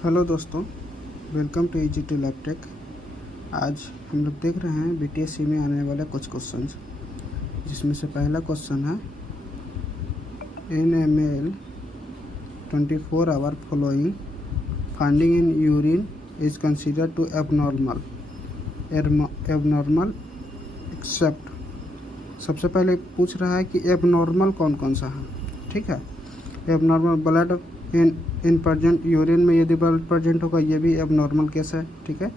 Hello दोस्तों, welcome to easy to lab tech. आज हम लोग देख रहे हैं बीटीएससी में आने वाले कुछ क्वेश्चंस, जिसमें से पहला क्वेश्चन है in a male 24 hour following finding in urine is considered to abnormal except. सबसे पहले पूछ रहा है कि एबनॉर्मल कौन कौन सा है। ठीक है, abnormal blood in present, urine में यदि ब्लड प्रेजेंट होगा ये भी एबनॉर्मल केस है। ठीक है,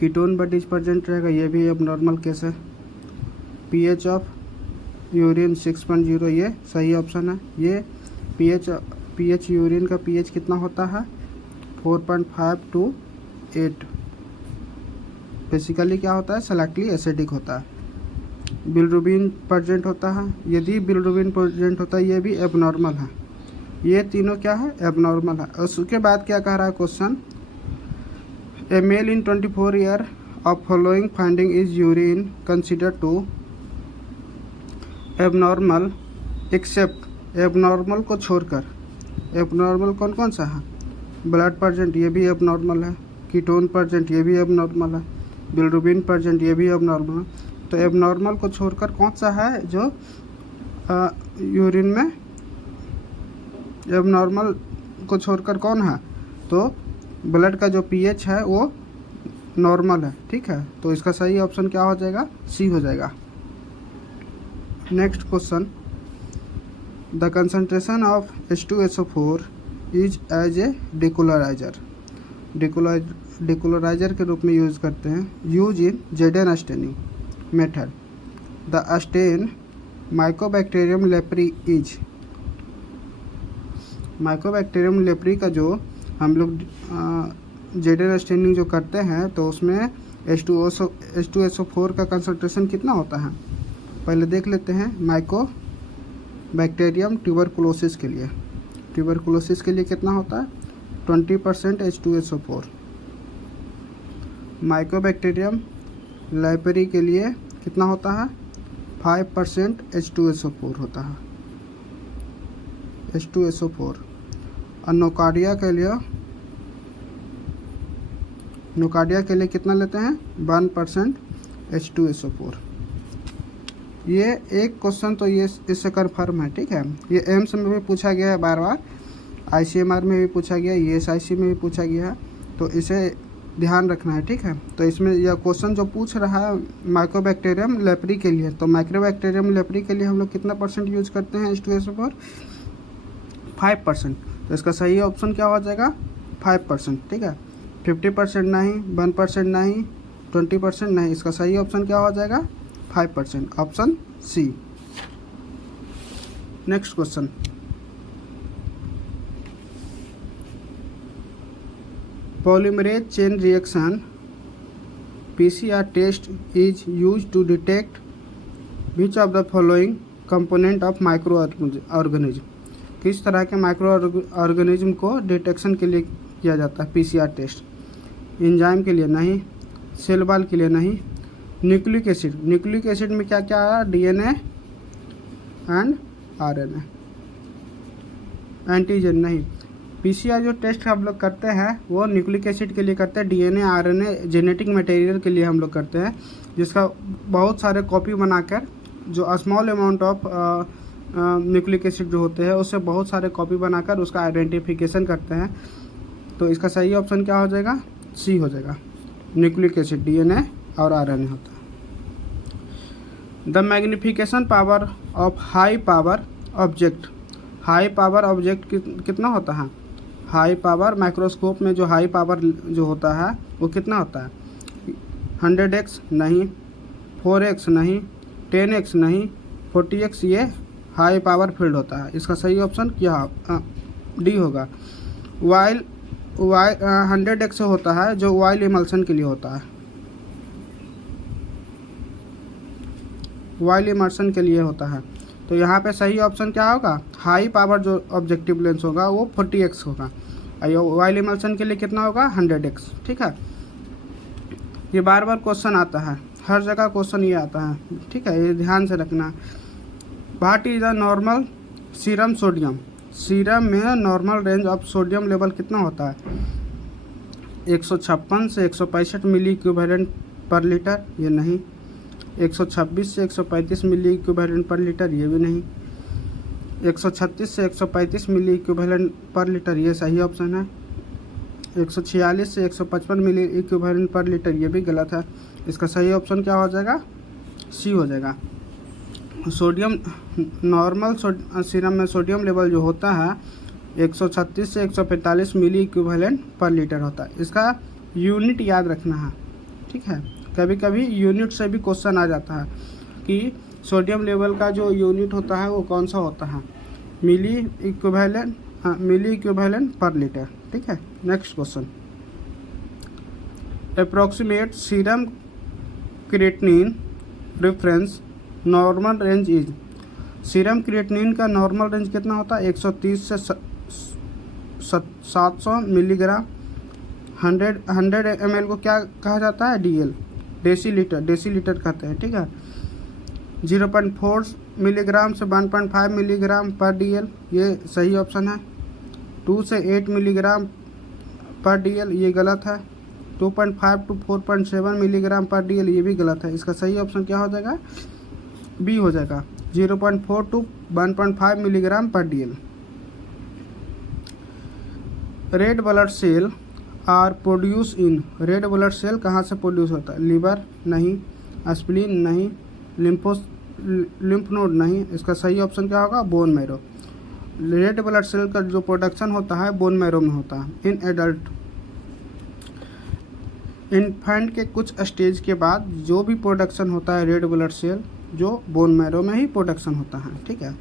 कीटोन बॉडीज प्रेजेंट रहेगा ये भी एबनॉर्मल केस है। पीएच ऑफ यूरिन 6.0 ये सही ऑप्शन है। ये पीएच यूरिन का पीएच कितना होता है 4.5 to 8। बेसिकली क्या होता है, सेलेक्टली एसिडिक होता है। बिलिरुबिन प्रेजेंट होता है, यदि बिलिरुबिन प्रेजेंट होता है ये भी एबनॉर्मल है। ये तीनों क्या है, एबनॉर्मल है। उसके बाद क्या कह रहा है question, a male in 24 year of following finding is urine consider to abnormal except. Abnormal को छोड़कर, एबनॉर्मल कौन कौन सा है, ब्लड प्रेजेंट ये भी एबनॉर्मल है, कीटोन प्रेजेंट ये भी एबनॉर्मल है, बिलिरुबिन प्रेजेंट ये भी एबनॉर्मल है। तो एबनॉर्मल को छोड़कर कौन सा है जो यूरिन में, एबनॉर्मल को छोड़कर कौन है, तो ब्लड का जो पीएच है वो नॉर्मल है। ठीक है, तो इसका सही ऑप्शन क्या हो जाएगा, सी हो जाएगा। Next question, the concentration of H2SO4 is as a decoloriser. Decoloriser के रूप में यूज़ करते हैं, यूज इन जेडन staining method. The stain mycobacterium leprae is. Mycobacterium leprae का जो हम लोग जेडन स्टेनिंग जो करते हैं तो उसमें H2SO4 का कंसंट्रेशन कितना होता है, पहले देख लेते हैं। माइकोबैक्टीरियम ट्यूबरकुलोसिस के लिए, ट्यूबरकुलोसिस के लिए कितना होता है 20% H2SO4। माइकोबैक्टीरियम लेप्री के लिए कितना होता है 5% H2SO4 होता है, H2SO4। और नोकार्डिया के लिए कितना लेते हैं 1% H2SO4। ये एक क्वेश्चन तो ये इससे कन्फर्म है। ठीक है, ये एम्स में भी पूछा गया है बार बार, ICMR में भी पूछा गया है, ESIC में भी पूछा गया है, तो इसे ध्यान रखना है। ठीक है, तो इसमें यह क्वेश्चन जो पूछ रहा है माइकोबैक्टीरियम लेप्री के लिए, तो माइकोबैक्टीरियम लेप्री के लिए हम लोग कितना परसेंट यूज करते हैं H2SO4, 5%। तो इसका सही ऑप्शन क्या हो जाएगा 5%। ठीक है, 50% नहीं, 1% नहीं, 20% नहीं, इसका सही ऑप्शन क्या हो जाएगा 5%, option C. Next question, polymerase chain reaction PCR test is use to detect which of the following component of micro organism. किस तरह के माइक्रो ऑर्गेनिज्म को डिटेक्शन के लिए किया जाता है PCR टेस्ट। एंजाइम के लिए नहीं, सेल वॉल के लिए नहीं, न्यूक्लिक एसिड। न्यूक्लिक एसिड में क्या क्या आया, DNA एंड RNA। एंटीजन नहीं, PCR जो टेस्ट हम लोग करते हैं वो न्यूक्लिक एसिड के लिए करते हैं, DNA RNA जेनेटिक मटेरियल के लिए हम लोग करते हैं, जिसका बहुत सारे कॉपी बनाकर, जो small amount of nucleic acid जो होते हैं उससे बहुत सारे कॉपी बनाकर उसका आइडेंटिफिकेशन करते हैं। तो इसका सही ऑप्शन क्या हो जाएगा, सी हो जाएगा। न्यूक्लिक एसिड DNA और RNA होता है। The magnification power of high power object. High power object कितना होता है, हाई पावर माइक्रोस्कोप में जो हाई पावर जो होता है वो कितना होता है 100x नहीं, 4x नहीं, 10x नहीं, 40x, ये हाई पावर फील्ड होता है। इसका सही ऑप्शन क्या डी होगा। वाइल 100x होता है जो वाइल इमल्सन के लिए होता है, वाइल इमल्सन के लिए होता है। तो यहाँ पे सही ऑप्शन क्या होगा, हाई पावर जो ऑब्जेक्टिव लेंस होगा वो 40x होगा, और वाइल इमल्सन के लिए कितना होगा 100x। ठीक है, ये बार बार क्वेश्चन आता है, हर जगह क्वेश्चन ये आता है। ठीक है, ये ध्यान से रखना। What is the normal serum sodium. Serum में normal range of sodium level कितना होता है? 156 से 165 मिली इक्विवेलेंट पर लीटर, ये नहीं। 126 से 135 मिली इक्विवेलेंट पर लीटर, ये भी नहीं। 136 से 135 मिली इक्विवेलेंट पर लीटर, ये सही ऑप्शन है। 146 से 155 मिली इक्विवेलेंट पर लीटर, ये भी गलत है। इसका सही ऑप्शन क्या हो जाएगा? सी हो जाएगा। सोडियम नॉर्मल सीरम में सोडियम लेवल जो होता है 136 से 145 मिली इक्विवेलेंट पर लीटर होता है। इसका यूनिट याद रखना है, ठीक है। कभी कभी यूनिट से भी क्वेश्चन आ जाता है कि सोडियम लेवल का जो यूनिट होता है वो कौन सा होता है? मिली इक्विवेलेंट पर लीटर, ठीक है। Next question, approximate serum creatinine reference normal range is. Serum creatinine का नॉर्मल रेंज कितना होता है? 130 से 700 मिलीग्राम। 100 ml को क्या कहा जाता है? DL, डेसीलीटर कहते हैं, ठीक है। 0.4 मिलीग्राम से 1.5 मिलीग्राम पर DL, ये सही ऑप्शन है। 2 से 8 मिलीग्राम पर DL, ये गलत है। 2.5 to 4.7 मिलीग्राम पर DL, ये भी गलत है। इसका सही ऑप्शन क्या हो जाएगा? बी हो जाएगा, 0.4 to 1.5 मिलीग्राम पर DL। Red blood cell are produce in. Red blood cell कहाँ से प्रोड्यूस होता है? लिवर नहीं, स्प्लीन नहीं, लिम्फ नोड नहीं। इसका सही ऑप्शन क्या होगा? Bone marrow. Red blood cell का जो प्रोडक्शन होता है बोन मैरो में होता है। इन एडल्ट इन्फेंट के कुछ स्टेज के बाद जो भी प्रोडक्शन होता है रेड ब्लड सेल, जो बोन मैरो में ही प्रोडक्शन होता है, ठीक है।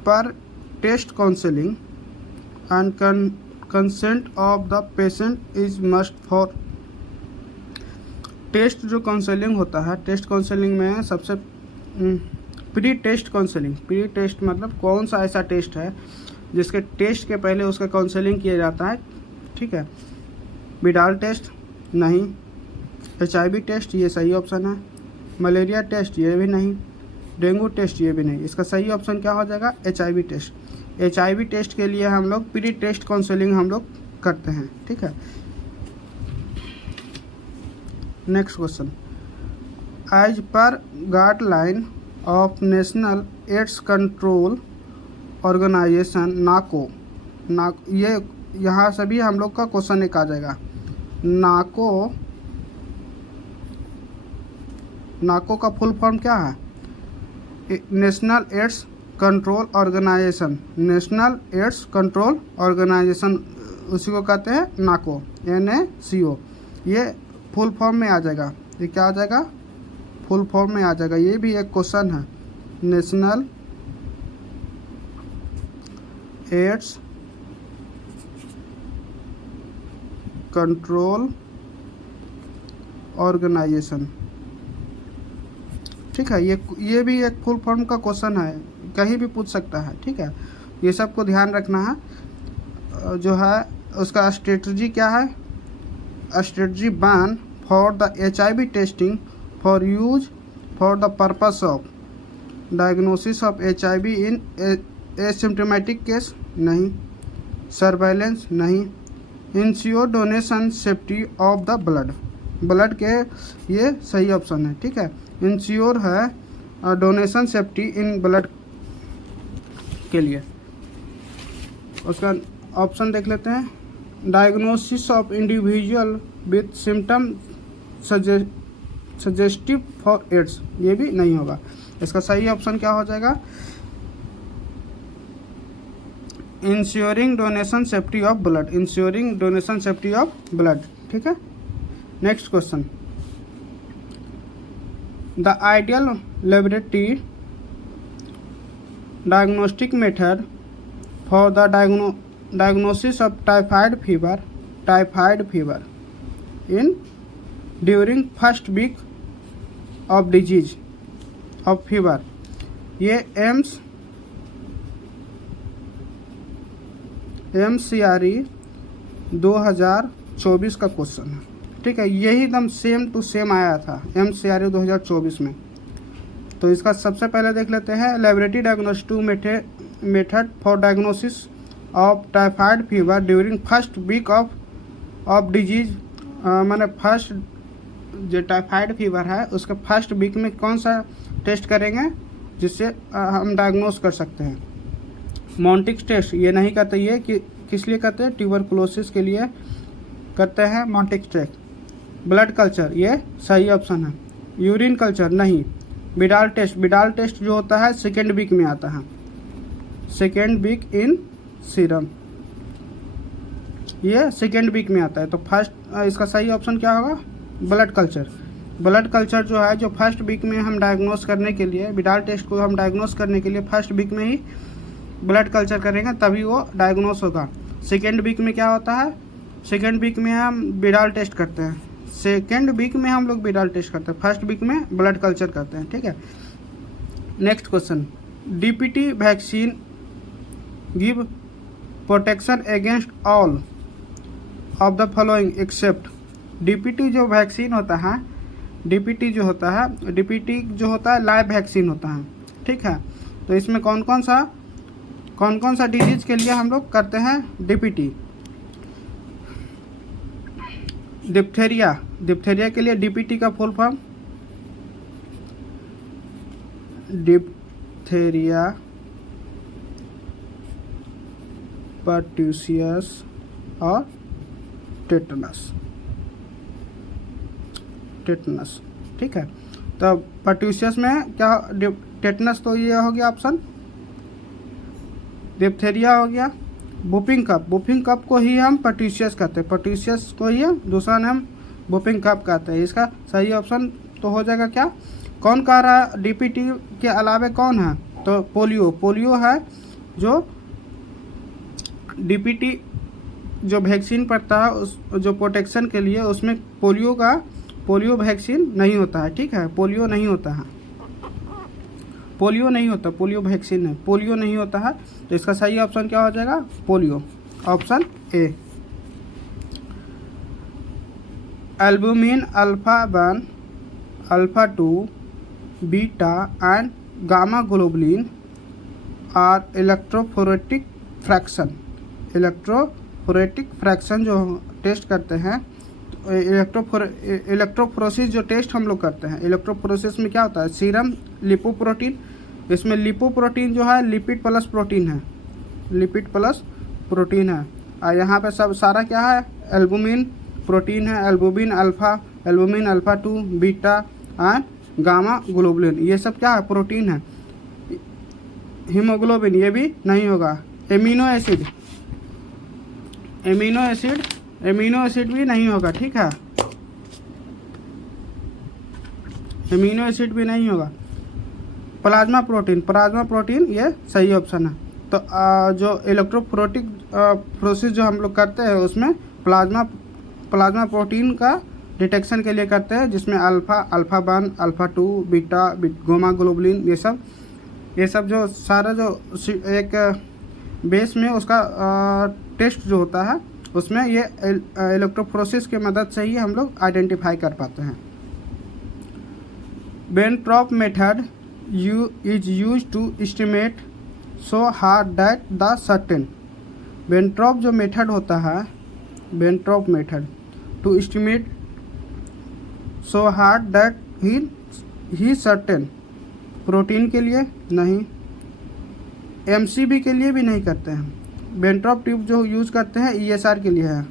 पर test counselling and consent of the patient is must for. Test जो काउंसलिंग होता है, टेस्ट काउंसलिंग में सबसे pre test counselling. Pre test मतलब कौन सा ऐसा टेस्ट है जिसके टेस्ट के पहले उसका काउंसलिंग किया जाता है, ठीक है। विडाल टेस्ट नहीं, HIV टेस्ट, ये सही ऑप्शन है। मलेरिया टेस्ट, ये भी नहीं। डेंगू टेस्ट, ये भी नहीं। इसका सही ऑप्शन क्या हो जाएगा? HIV test. HIV टेस्ट के लिए हम लोग प्री टेस्ट काउंसलिंग हम लोग करते हैं, ठीक है। Next question, as per guideline of national AIDS control organisation NACO, ये यहाँ से भी हम लोग का क्वेश्चन एक आ जाएगा। नाको का फुल फॉर्म क्या है? National AIDS control organisation. National AIDS control organisation, उसी को कहते हैं नाको, NACO। ये फुल फॉर्म में आ जाएगा। ये क्या आ जाएगा? फुल फॉर्म में आ जाएगा। ये भी एक क्वेश्चन है। नेशनल एड्स कंट्रोल ऑर्गेनाइजेशन, ठीक है। ये भी एक फुल फॉर्म का क्वेश्चन है, कहीं भी पूछ सकता है, ठीक है। ये सब को ध्यान रखना है। जो है उसका स्ट्रेटजी क्या है? Strategy 1 for the HIV testing for use for the purpose of diagnosis of HIV in asymptomatic case, नहीं। सर्वेलेंस, नहीं। Ensure donation safety of the blood के, ये सही ऑप्शन है, ठीक है। इंश्योर है डोनेशन सेफ्टी इन ब्लड के लिए। उसका ऑप्शन देख लेते हैं। Diagnosis of individual with symptom suggestive for AIDS, ये भी नहीं होगा। इसका सही ऑप्शन क्या हो जाएगा? Ensuring donation safety of blood, ensuring donation safety of blood, ठीक है। Next question, the ideal laboratory diagnostic method for the diagnosis of typhoid fever in during first week of disease of fever, ये MCRE 2024 का question है, ठीक है। यही एकदम same to same आया था MCRE 2024 में। तो इसका सबसे पहले देख लेते हैं laboratory diagnostic method for diagnosis of typhoid fever during first week of disease. मैंने फर्स्ट जो टाइफाइड फीवर है उसके फर्स्ट वीक में कौन सा टेस्ट करेंगे जिससे हम डायग्नोस कर सकते हैं। मॉन्टिक्स टेस्ट ये नहीं करते, ये कि किस लिए करते हैं, ट्यूबरकुलोसिस के लिए करते हैं मॉन्टिक्स टेस्ट। ब्लड कल्चर ये सही ऑप्शन है। यूरिन कल्चर नहीं। बिडाल टेस्ट जो होता है सेकेंड वीक में आता है, सेकेंड वीक इन सीरम, ये सेकेंड वीक में आता है। तो फर्स्ट इसका सही ऑप्शन क्या होगा, ब्लड कल्चर जो है जो फर्स्ट वीक में हम डायग्नोस करने के लिए, बिडाल टेस्ट को हम डायग्नोस करने के लिए फर्स्ट वीक में ही ब्लड कल्चर करेंगे तभी वो डायग्नोस होगा। सेकेंड वीक में क्या होता है, सेकेंड वीक में हम बिडाल टेस्ट करते हैं, सेकेंड वीक में हम लोग बिडाल टेस्ट करते हैं, फर्स्ट वीक में ब्लड कल्चर करते हैं। ठीक है, next question, DPT vaccine give protection against all of the following except. DPT जो वैक्सीन होता है, डीपीटी जो होता है लाइव वैक्सीन होता है। ठीक है, तो इसमें कौन कौन सा डिजीज के लिए हम लोग करते हैं डीपीटी। डिप्थेरिया के लिए डीपीटी का फुल फॉर्म डिप्थेरिया पर्ट्यूसियस और टेटनस। ठीक है, तो पर्ट्यूसियस में क्या, टेटनस तो ये हो गया ऑप्शन, डिप्थेरिया हो गया। बुपिंग कप को ही हम पर्ट्यूसियस कहते हैं, पर्ट्यूसियस को ही दूसरा नाम बुपिंग कप कहते हैं। इसका सही ऑप्शन तो हो जाएगा क्या, कौन कह रहा है डीपीटी के अलावे कौन है, तो पोलियो है जो डीपीटी जो वैक्सीन पड़ता है उस जो प्रोटेक्शन के लिए, उसमें पोलियो वैक्सीन नहीं होता है। ठीक है, पोलियो नहीं होता, पोलियो वैक्सीन है, पोलियो नहीं होता है। तो इसका सही ऑप्शन क्या हो जाएगा, polio, option A. Albumin alpha 1, alpha 2, beta and gamma globulin are electrophoretic fraction जो टेस्ट करते हैं, इलेक्ट्रोफोरेसिस जो टेस्ट हम लोग करते हैं, इलेक्ट्रोफोरेसिस में क्या होता है, सीरम लिपोप्रोटीन, इसमें लिपोप्रोटीन जो है लिपिड प्लस प्रोटीन है, और यहाँ पे सब सारा क्या है, एल्बुमिन प्रोटीन है, albumin alpha 2, beta and gamma globulin, ये सब क्या है, प्रोटीन है। हीमोग्लोबिन ये भी नहीं होगा। एमिनो एसिड भी नहीं होगा। ठीक है, एमिनो एसिड भी नहीं होगा। प्लाज्मा प्रोटीन ये सही ऑप्शन है। तो जो इलेक्ट्रोफोरेटिक प्रोसेस जो हम लोग करते हैं उसमें प्लाज्मा प्रोटीन का डिटेक्शन के लिए करते हैं, जिसमें alpha 1, alpha 2, beta, gamma globulin, ये सब जो सारा जो एक बेस में उसका टेस्ट जो होता है उसमें ये इलेक्ट्रोफोरेसिस की मदद से ही हम लोग आइडेंटिफाई कर पाते हैं। बेनट्रॉप method is use to estimate so hard that the certain. बेनट्रॉप जो मेथड होता है, बेनट्रॉप method to estimate so hard that he certain, protein के लिए नहीं, एमसीबी के लिए भी नहीं करते हैं। बेनट्रॉप ट्यूब जो यूज करते हैं ईएसआर के लिए है,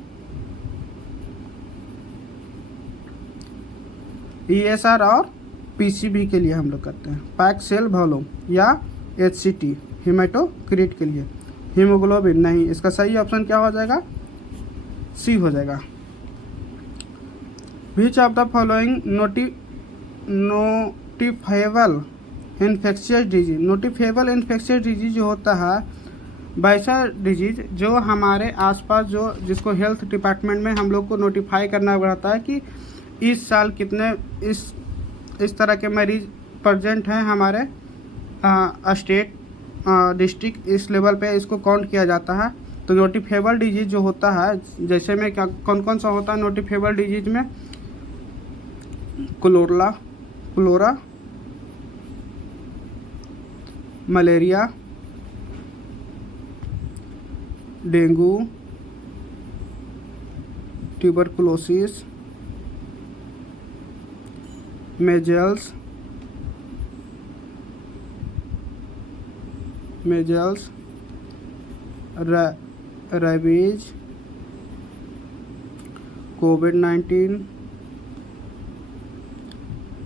ईएसआर और पीसीबी के लिए हम लोग करते हैं। पैक सेल वॉल्यूम या एचसीटी हीमेटोक्रिट के लिए। हीमोग्लोबिन नहीं, इसका सही ऑप्शन क्या हो जाएगा, सी हो जाएगा। विच of the following notifiable infectious disease जो होता है, वैसा डिजीज जो हमारे आसपास जो जिसको हेल्थ डिपार्टमेंट में हम लोग को नोटिफाई करना पड़ता है कि इस साल कितने इस तरह के मरीज प्रेजेंट हैं हमारे स्टेट डिस्ट्रिक्ट, इस लेवल पे इसको काउंट किया जाता है। तो नोटिफाइबल डिजीज जो होता है, जैसे में क्या कौन सा होता है नोटिफाइबल डिजीज में, cholera malaria, dengue, tuberculosis, measles, rabies, कोविड-19,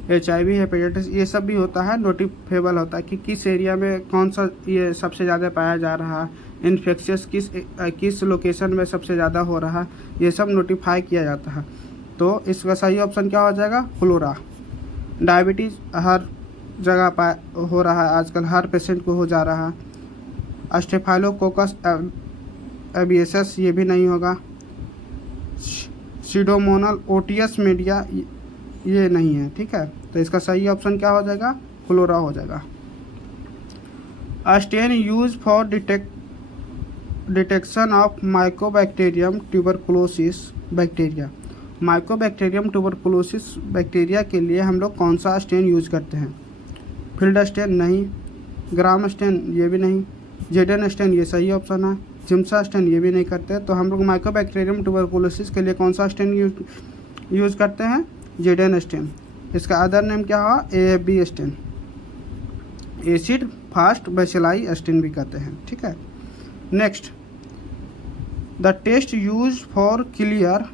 HIV, हेपेटाइटिस, ये सब भी होता है, नोटिफेबल होता है कि किस एरिया में कौन सा ये सबसे ज़्यादा पाया जा रहा है, इन्फेक्शियस किस लोकेशन में सबसे ज़्यादा हो रहा है, ये सब नोटिफाई किया जाता है। तो इसका सही ऑप्शन क्या हो जाएगा? फ्लोरा। डायबिटीज़ हर जगह हो रहा है आजकल, हर पेशेंट को हो जा रहा है। स्टेफाइलोकोकस एविएसिस, ये भी नहीं होगा। सीडोमोनल ओटियस मीडिया, ये नहीं है, ठीक है। तो इसका सही ऑप्शन क्या हो जाएगा? फ्लोरा हो जाएगा। Stain use for detection of Mycobacterium tuberculosis bacteria. Mycobacterium tuberculosis bacteria के लिए हम लोग कौन सा स्टेन यूज करते हैं? फील्ड स्टेन नहीं, ग्राम स्टेन ये भी नहीं, जेडन स्टेन ये सही ऑप्शन है, जिम्सा स्टेन ये भी नहीं करते। तो हम लोग माइकोबैक्टीरियम ट्यूबरकुलोसिस के लिए कौन सा स्टेन यूज करते हैं? जेडन स्टेन। इसका अदर नेम क्या हुआ? AFB stain, acid fast bacilli stain भी कहते हैं, ठीक है। Next, the test use for clear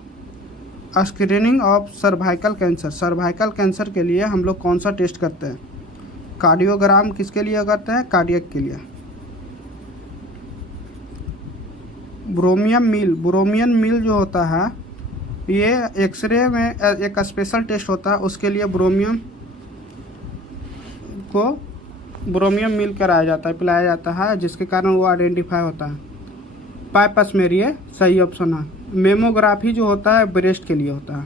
screening of cervical cancer. Cervical cancer के लिए हम लोग कौन सा टेस्ट करते हैं? कार्डियोग्राम किसके लिए करते हैं? कार्डियक के लिए। ब्रोमियन मील जो होता है, ये एक्सरे में एक स्पेशल टेस्ट होता है, उसके लिए ब्रोमियम मील कराया जाता है, पिलाया जाता है, जिसके कारण वो आइडेंटिफाई होता है। पाइपस्मेर ये सही ऑप्शन है। मेमोग्राफी जो होता है ब्रेस्ट के लिए होता है।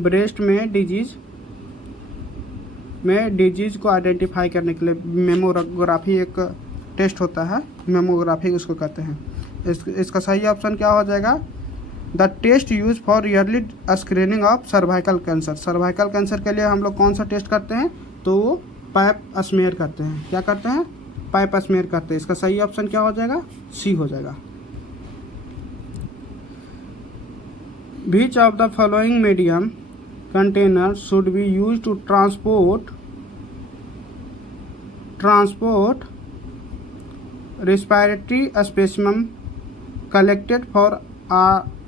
ब्रेस्ट में डिजीज को आइडेंटिफाई करने के लिए मेमोग्राफी एक टेस्ट होता है, मेमोग्राफी उसको कहते हैं। इसका सही ऑप्शन क्या हो जाएगा? The test use for early screening of cervical cancer. Cervical cancer के लिए हम लोग कौन सा टेस्ट करते हैं? तो वो पाइप स्मेयर करते हैं। क्या करते हैं? पाइप स्मेयर करते हैं। इसका सही ऑप्शन क्या हो जाएगा? सी हो जाएगा। Which of the following medium containers should be used to transport respiratory specimen collected for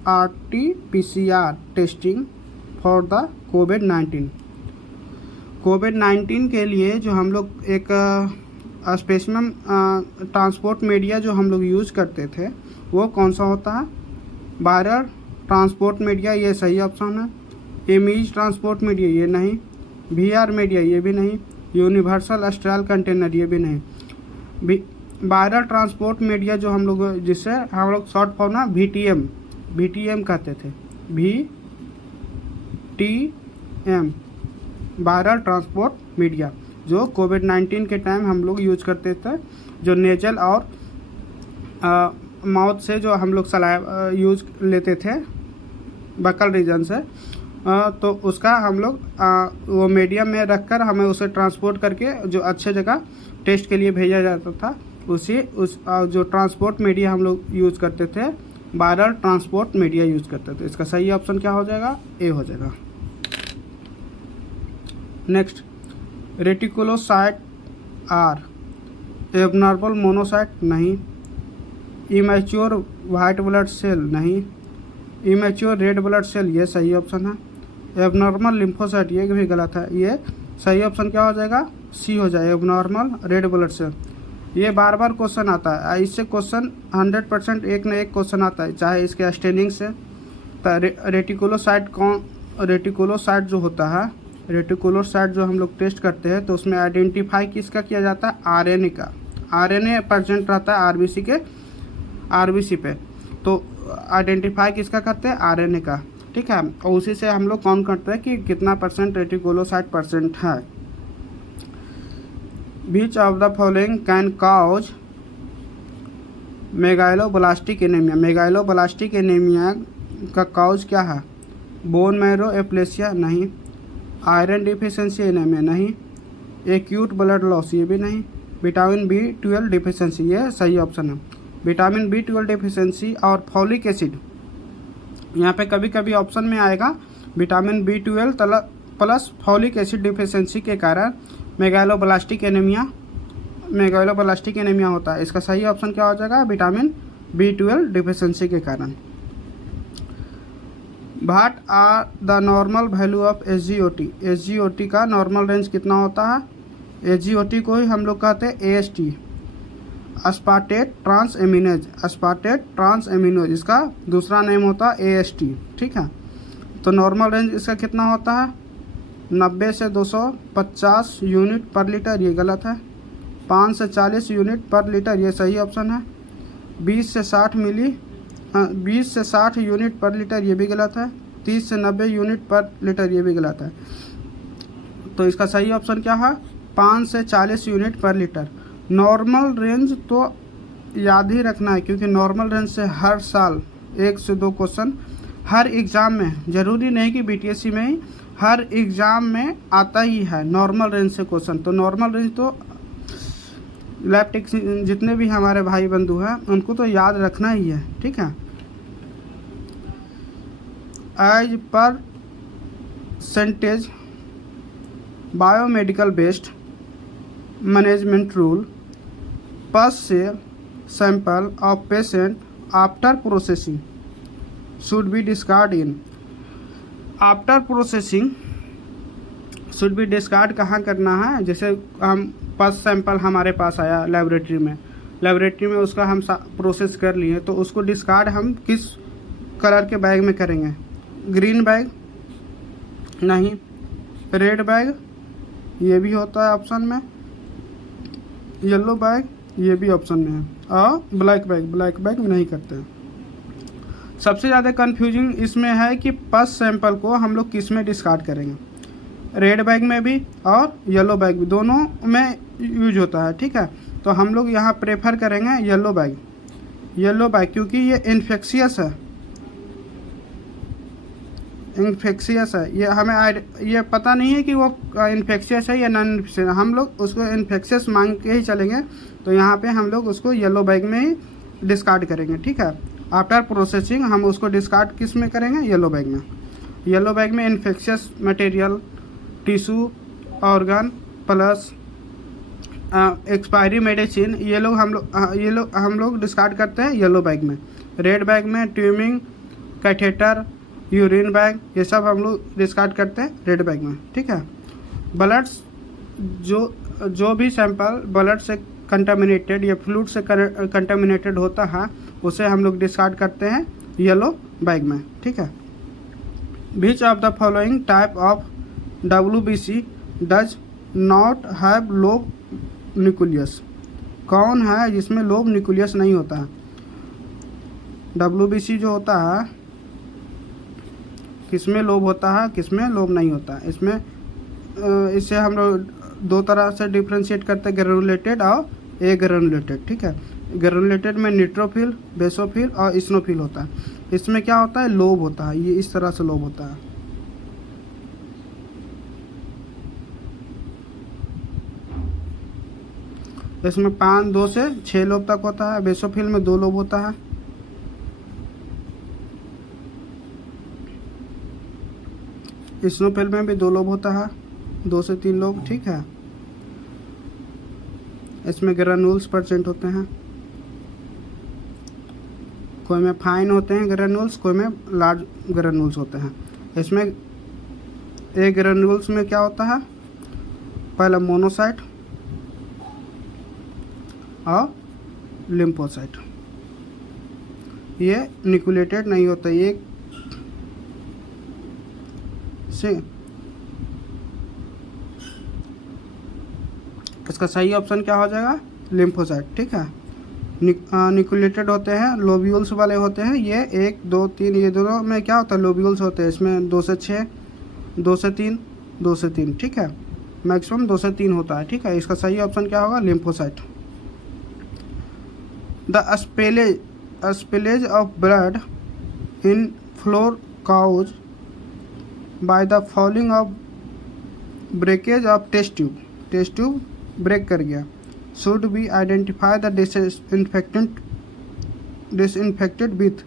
RT-PCR testing for the COVID-19? कोविड-19 के लिए जो हम लोग एक स्पेसिमेन ट्रांसपोर्ट मीडिया जो हम लोग यूज़ करते थे, वो कौन सा होता है? वायरल ट्रांसपोर्ट मीडिया, ये सही ऑप्शन है। इमेज ट्रांसपोर्ट मीडिया ये नहीं, VR मीडिया ये भी नहीं, यूनिवर्सल स्टेराइल कंटेनर ये भी नहीं। वायरल ट्रांसपोर्ट मीडिया जो हम लोग, जिससे हम लोग शॉर्ट फॉर्म ना VTM कहते थे, VTM वायरल ट्रांसपोर्ट मीडिया, जो कोविड-19 के टाइम हम लोग यूज करते थे, जो नेजल और माउथ से जो हम लोग सलाइवा यूज लेते थे बकल रीजन से, तो उसका हम लोग वो मीडियम में रखकर हमें उसे ट्रांसपोर्ट करके जो अच्छे जगह टेस्ट के लिए भेजा जाता था, जो ट्रांसपोर्ट मीडिया हम लोग यूज़ करते थे, वायरल ट्रांसपोर्ट मीडिया यूज़ करते थे। इसका सही ऑप्शन क्या हो जाएगा? ए हो जाएगा। Next, reticulocyte are abnormal monocyte नहीं, इमेच्योर वाइट ब्लड सेल नहीं, इमेच्योर रेड ब्लड सेल ये सही ऑप्शन है। एबनॉर्मल लिम्फोसाइट ये भी गलत है, ये सही ऑप्शन क्या हो जाएगा? सी हो जाएगा, एबनॉर्मल रेड ब्लड सेल। ये बार बार क्वेश्चन आता है, इससे क्वेश्चन 100% एक न एक क्वेश्चन आता है, चाहे इसके स्टेनिंग से। रेटिकुलोसाइट जो होता है, रेटिकुलोसाइट जो हम लोग टेस्ट करते हैं, तो उसमें आइडेंटिफाई किसका किया जाता है? RNA का। RNA प्रेजेंट रहता है RBC पे, तो आइडेंटिफाई किसका करते हैं? RNA का, ठीक है। और उसी से हम लोग काउंट करते हैं कि कितना % रेटिकुलोसाइट % है। Which of the following can cause megaloblastic anaemia? Megaloblastic anaemia का काउज क्या है? बोन मैरो एप्लेसिया नहीं, आयरन डिफिशिएंसी एनीमिया नहीं, एक्यूट ब्लड लॉस ये भी नहीं, विटामिन B12 डिफिशेंसी, ये सही ऑप्शन है। विटामिन B12 डिफिशेंसी और फॉलिक एसिड, यहाँ पे कभी कभी ऑप्शन में आएगा vitamin B12 plus folic acid deficiency के कारण मेगालोब्लास्टिक एनीमिया होता है। इसका सही ऑप्शन क्या हो जाएगा? विटामिन B12 डिफिशेंसी के कारण। What are the normal value of SGOT? SGOT का नॉर्मल रेंज कितना होता है? SGOT को ही हम लोग कहते हैं AST, अस्पार्टेट ट्रांस एमिनोज, इसका दूसरा नेम होता है AST, ठीक है। तो नॉर्मल रेंज इसका कितना होता है? 90 से 250 यूनिट पर लीटर, ये गलत है। 5 से 40 यूनिट पर लीटर, ये सही ऑप्शन है। 20 से 60 यूनिट पर लीटर, ये भी गलत है। 30 से 90 यूनिट पर लीटर, ये भी गलत है। तो इसका सही ऑप्शन क्या है? 5 से 40 यूनिट पर लीटर। नॉर्मल रेंज तो याद ही रखना है, क्योंकि नॉर्मल रेंज से हर साल 1 से 2 क्वेश्चन हर एग्ज़ाम में, ज़रूरी नहीं कि BTSC में ही, हर एग्ज़ाम में आता ही है नॉर्मल रेंज से क्वेश्चन। तो नॉर्मल रेंज तो लैब टेक्नीशियन जितने भी हमारे भाई बंधु हैं उनको तो याद रखना ही है, ठीक है। एज पर सेंटेज बायोमेडिकल बेस्ड मैनेजमेंट रूल पास से sample of patient after processing should be discard in. After processing should be discard कहाँ करना है? जैसे हम पास सैंपल हमारे पास आया लेबोरेटरी में उसका हम प्रोसेस कर लिए, तो उसको डिस्कार्ड हम किस कलर के बैग में करेंगे? ग्रीन बैग नहीं, रेड बैग ये भी होता है ऑप्शन में, येलो बैग ये भी ऑप्शन में है, और ब्लैक बैग में नहीं करते हैं। सबसे ज़्यादा कंफ्यूजिंग इसमें है कि पस सैंपल को हम लोग किस में डिस्कार्ड करेंगे? रेड बैग में भी और येलो बैग भी, दोनों में यूज होता है, ठीक है। तो हम लोग यहाँ प्रेफर करेंगे येलो बैग, क्योंकि ये इन्फेक्शियस है। ये हमें ये पता नहीं है कि वो इन्फेक्शियस है या नॉन इन्फेक्शियस, हम लोग उसको इन्फेक्शियस मांग के ही चलेंगे। तो यहाँ पे हम लोग उसको येलो बैग में ही डिस्कार्ड करेंगे, ठीक है। आफ्टर प्रोसेसिंग हम उसको डिस्कार्ड किस में करेंगे? येलो बैग में। येलो बैग में infectious material, tissue, organ plus expiry medicine, ये लोग हम लोग डिस्कार्ड करते हैं येलो बैग में। रेड बैग में ट्यूमिंग, कैथेटर, यूरिन बैग, ये सब हम लोग डिस्कार्ड करते हैं रेड बैग में, ठीक है। ब्लड्स, जो भी सैंपल ब्लड से कंटामिनेटेड या फ्लूइड से कंटामिनेटेड होता है उसे हम लोग डिस्कार्ड करते हैं येलो बैग में, ठीक है। विच of the following type of WBC does not have lobe nucleus? कौन है जिसमें लोब न्यूक्लियस नहीं होता है? WBC जो होता है किसमें लोब होता है, किसमें लोब नहीं होता है? इससे हम लोग दो तरह से डिफ्रेंशिएट करते हैं, ग्रेनुलेटेड और एग्रेनुलेटेड, ठीक है। ग्रेनुलेटेड में न्यूट्रोफिल, बेसोफिल और इस्नोफिल होता है। इसमें क्या होता है? लोब होता है, ये इस तरह से लोब होता है। इसमें 2 से 6 लोब तक होता है। बेसोफिल में 2 लोब होता है। इस्नोफिल में भी 2 लोब होता है, 2 से 3 लोब, ठीक है। इसमें ग्रेन्यूल्स प्रेजेंट होते हैं, कोई में फाइन होते हैं ग्रेन्यूल्स, कोई में लार्ज ग्रेन्यूल्स होते हैं। इसमें एक ग्रेन्यूल्स में क्या होता है? पहला मोनोसाइट और लिम्फोसाइट, ये न्यूक्लिएटेड नहीं होता, ये से इसका सही ऑप्शन क्या हो जाएगा? लिम्फोसाइट, ठीक है। न्यूक्लिएटेड होते हैं, लोब्यूल्स वाले होते हैं, ये 1 2 3, ये दोनों में क्या होता है? लोब्यूल्स होते हैं। इसमें 2 से 6, 2 से 3, 2 से 3, ठीक है। मैक्सिमम 2 से 3 होता है, ठीक है। इसका सही ऑप्शन क्या होगा? Lymphocyte. The spillage of blood in floor cause by the falling of breakage of test tube break कर गया, should be identify the disinfected with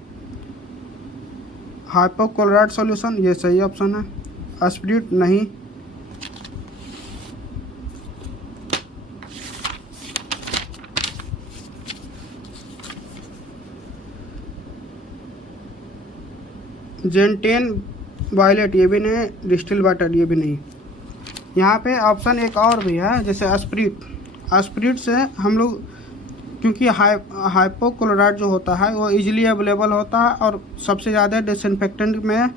hypochloride solution, ये सही ऑप्शन है। स्पिरिट नहीं। जेंटेन वायलेट ये भी नहीं। डिस्टिल वाटर ये भी नहीं। यहाँ पे ऑप्शन एक और भी है, जैसे स्पिरिट से हम लोग, क्योंकि हाइपोक्लोराइड जो होता है वो इजीली अवेलेबल होता है और सबसे ज़्यादा डिसइंफेक्टेंट में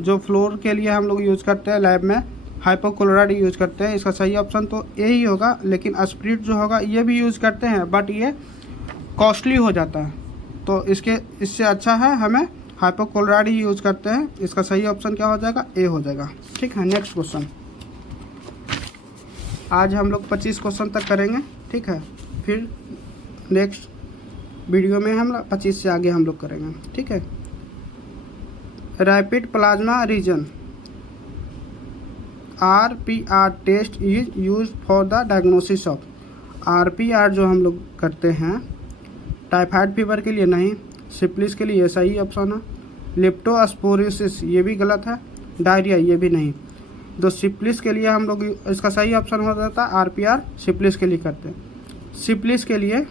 जो फ्लोर के लिए हम लोग यूज़ करते हैं लैब में हाइपोक्लोराइड यूज़ करते हैं। इसका सही ऑप्शन तो यही होगा। लेकिन स्पिरिट जो होगा ये भी यूज़ करते हैं बट ये कॉस्टली हो जाता है, तो इससे अच्छा है हमें हाइपोक्लोराइड ही यूज़ करते हैं। इसका सही ऑप्शन क्या हो जाएगा? ए हो जाएगा। ठीक है, नेक्स्ट क्वेश्चन। आज हम लोग 25 क्वेश्चन तक करेंगे। ठीक है, फिर नेक्स्ट वीडियो में हम 25 से आगे हम लोग करेंगे। ठीक है। Rapid plasma reagin RPR test is use for the diagnosis of. RPR जो हम लोग करते हैं टाइफाइड फीवर के लिए नहीं, सिफिलिस के लिए सही ऑप्शन है। लेप्टोस्पिरोसिस ये भी गलत है। डायरिया ये भी नहीं। तो सिफिलिस के लिए हम लोग, इसका सही ऑप्शन हो जाता है RPR, सिफिलिस के लिए करते हैं। सिफिलिस के लिए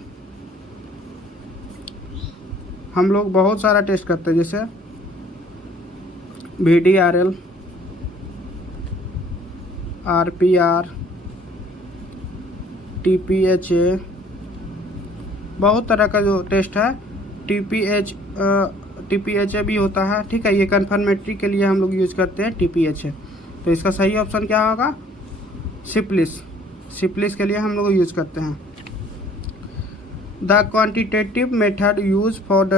हम लोग बहुत सारा टेस्ट करते हैं, जैसे VDRL, RPR, TPHA, बहुत तरह का जो टेस्ट है। TPHA भी होता है। ठीक है, ये कन्फर्मेटरी के लिए हम लोग यूज़ करते हैं TPHA। तो इसका सही ऑप्शन क्या होगा? सिफिलिस के लिए हम लोग यूज़ करते हैं। The quantitative method use for the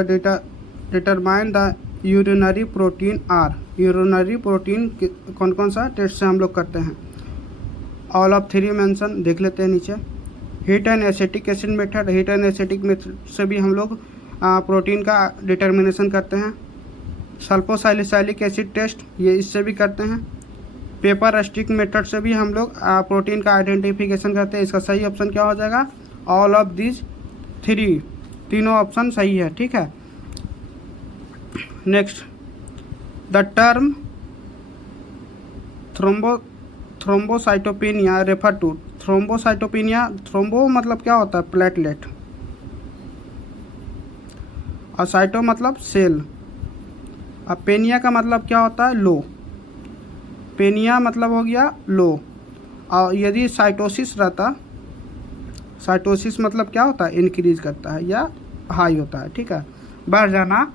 determine the urinary protein are. Urinary protein कौन कौन सा टेस्ट से हम लोग करते हैं? ऑल ऑफ 3 मेंशन देख लेते हैं नीचे। Heat and acetic acid method, heat and acetic method से भी हम लोग प्रोटीन का डिटर्मिनेशन करते हैं। सल्फोसैलिसाइलिक एसिड टेस्ट, ये इससे भी करते हैं। पेपर स्टिक मेथड से भी हम लोग प्रोटीन का आइडेंटिफिकेशन करते हैं। इसका सही ऑप्शन क्या हो जाएगा? ऑल ऑफ दिस 3, तीनों ऑप्शन सही है। ठीक है, next. The term thrombocytopenia refer to. Thrombocytopenia, thrombo मतलब क्या होता है? प्लेटलेट, और साइटो मतलब सेल। अब पेनिया का मतलब क्या होता है? लो। पेनिया मतलब हो गया लो। और यदि साइटोसिस रहता, साइटोसिस मतलब क्या होता है? इंक्रीज करता है या हाई होता है। ठीक है, बढ़ जाना।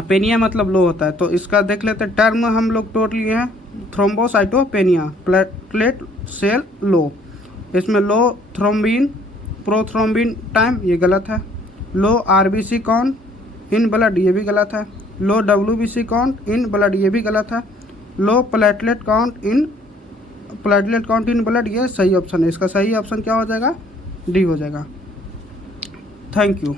पेनिया मतलब लो होता है। तो इसका देख लेते हैं। टर्म हम लोग टोट लिए हैं थ्रोम्बोसाइटोपेनिया, प्लेटलेट सेल लो। इसमें लो थ्रोम्बिन, प्रोथ्रोम्बिन टाइम, ये गलत है। लो RBC काउंट इन ब्लड, ये भी गलत है। लो WBC काउंट इन ब्लड, ये भी गलत है। Low platelet count in blood, ये सही ऑप्शन है। इसका सही ऑप्शन क्या हो जाएगा? डी हो जाएगा। Thank you.